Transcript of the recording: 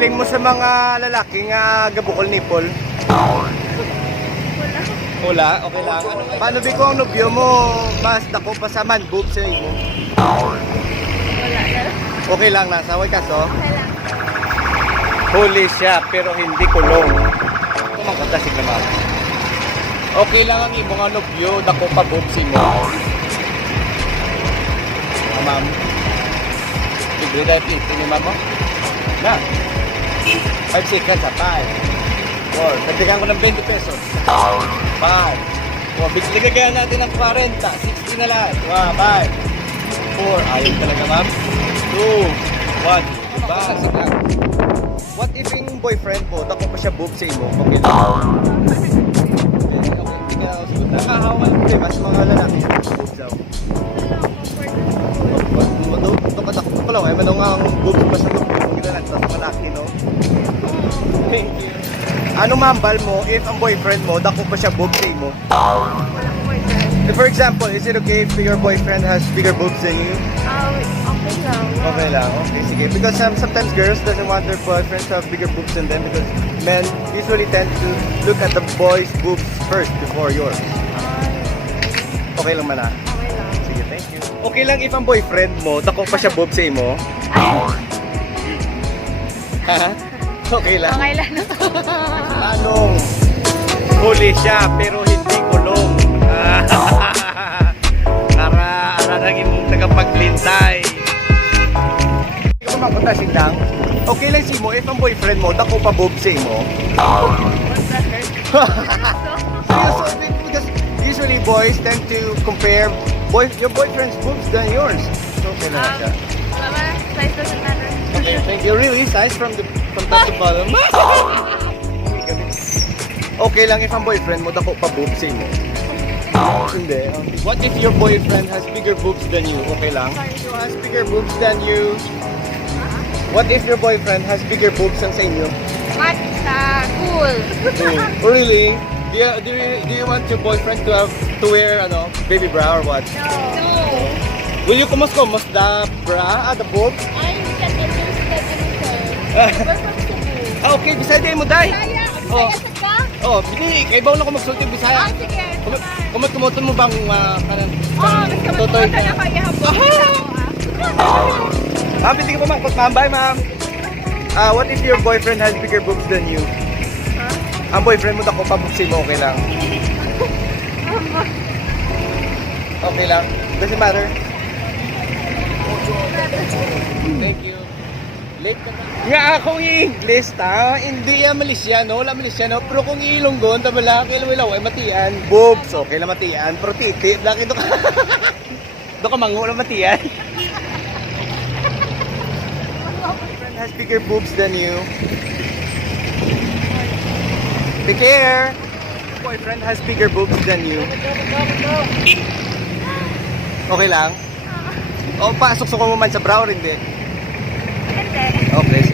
feeling mo sa mga lalaki nga gabukol nipol? Wala, okay lang. Paano di ko ang nobyo mo mas dako pa sa man boob sa imo? Wala na. Okay lang, nasaway ka so? Okay lang. Huli siya pero hindi kulong. Kumakanta si naman. Okay lang ang imo nga nobyo dako pa boob sa imo. Ma'am. Libre tayo please. Ini ma'am mo? Na. 5 seconds ha. 5 4. Nagdagan ko ng 20 pesos. 5 4. Bigyan natin ng 40. 60 na lang. 5 4. Ayun talaga ma'am. 2 1. Diba? Sige. What if yung boyfriend mo, dako pa siya boob sa imo? Okay lang. Nakahawan ko mas mga lalaki yung boob daw. Ito ko lang, ay manong ang boob pa sa boob. Kita lang, ito sa malaki, no? Thank you. Ano mambal mo if ang boyfriend mo, dako pa siya boob sa imo? Walang boyfriend. For example, is it okay if your boyfriend has bigger boobs than you? Okay lang. Okay lang, okay, sige. Because sometimes girls doesn't want their boyfriends to have bigger boobs than them because men usually tend to look at the boys' boobs first before yours. Okay lang man ah. Okay lang. Sige, thank you. Okay lang if ang boyfriend mo, dako pa siya boob sa imo? Ha? Okay lang. Okay lang. Anong huli siya pero hindi kulong? Ara nang imong tagapaglintay. Hindi ko mapunta sindang. Okay lang si mo if ang boyfriend mo dako pa boob sa imo. Seryoso, because usually boys tend to compare your boyfriend's boobs than yours. So okay lang siya. Mama, size doesn't matter. Okay, thank you. Really, size from top to bottom. Okay lang if ang boyfriend mo dako pa boobs sa imo. Hindi. What if your boyfriend has bigger boobs than you? Okay lang? If he has bigger boobs than you. What if your boyfriend has bigger boobs than sa inyo? What? Cool. Really? Do you want your boyfriend to wear baby bra or what? No. Will you kumos the bra the boob? I'm just interested in her. Okay, Bisaya mo dai. Kaya, Oh. bisaya ka? Oh, bili kay bawo na ko magsulti Bisaya. Sige. Kumot-kumoton mo bang kanan? Mas Totoy kamututan na kaya hapon. Ma'am, hindi ka pa magpapambay, ma'am. What if your boyfriend has bigger boobs than you? Ang boyfriend mo dako pa boobs mo, okay lang? Okay lang? Doesn't matter? Thank you. Late ka na. Nga akong i-English ta, hindi yan Malaysiano, wala Malaysiano, pero kung i-Ilonggon, tabala, kailawilaw ay matian. Boobs, okay lang matian, pero titi, laki ito ka. Ito ka mango lang matian. Has bigger boobs than you. Be care. Boyfriend has bigger boobs than you. Okay lang? O, pasok-suko mo man sa bra or hindi? Hindi. Okay.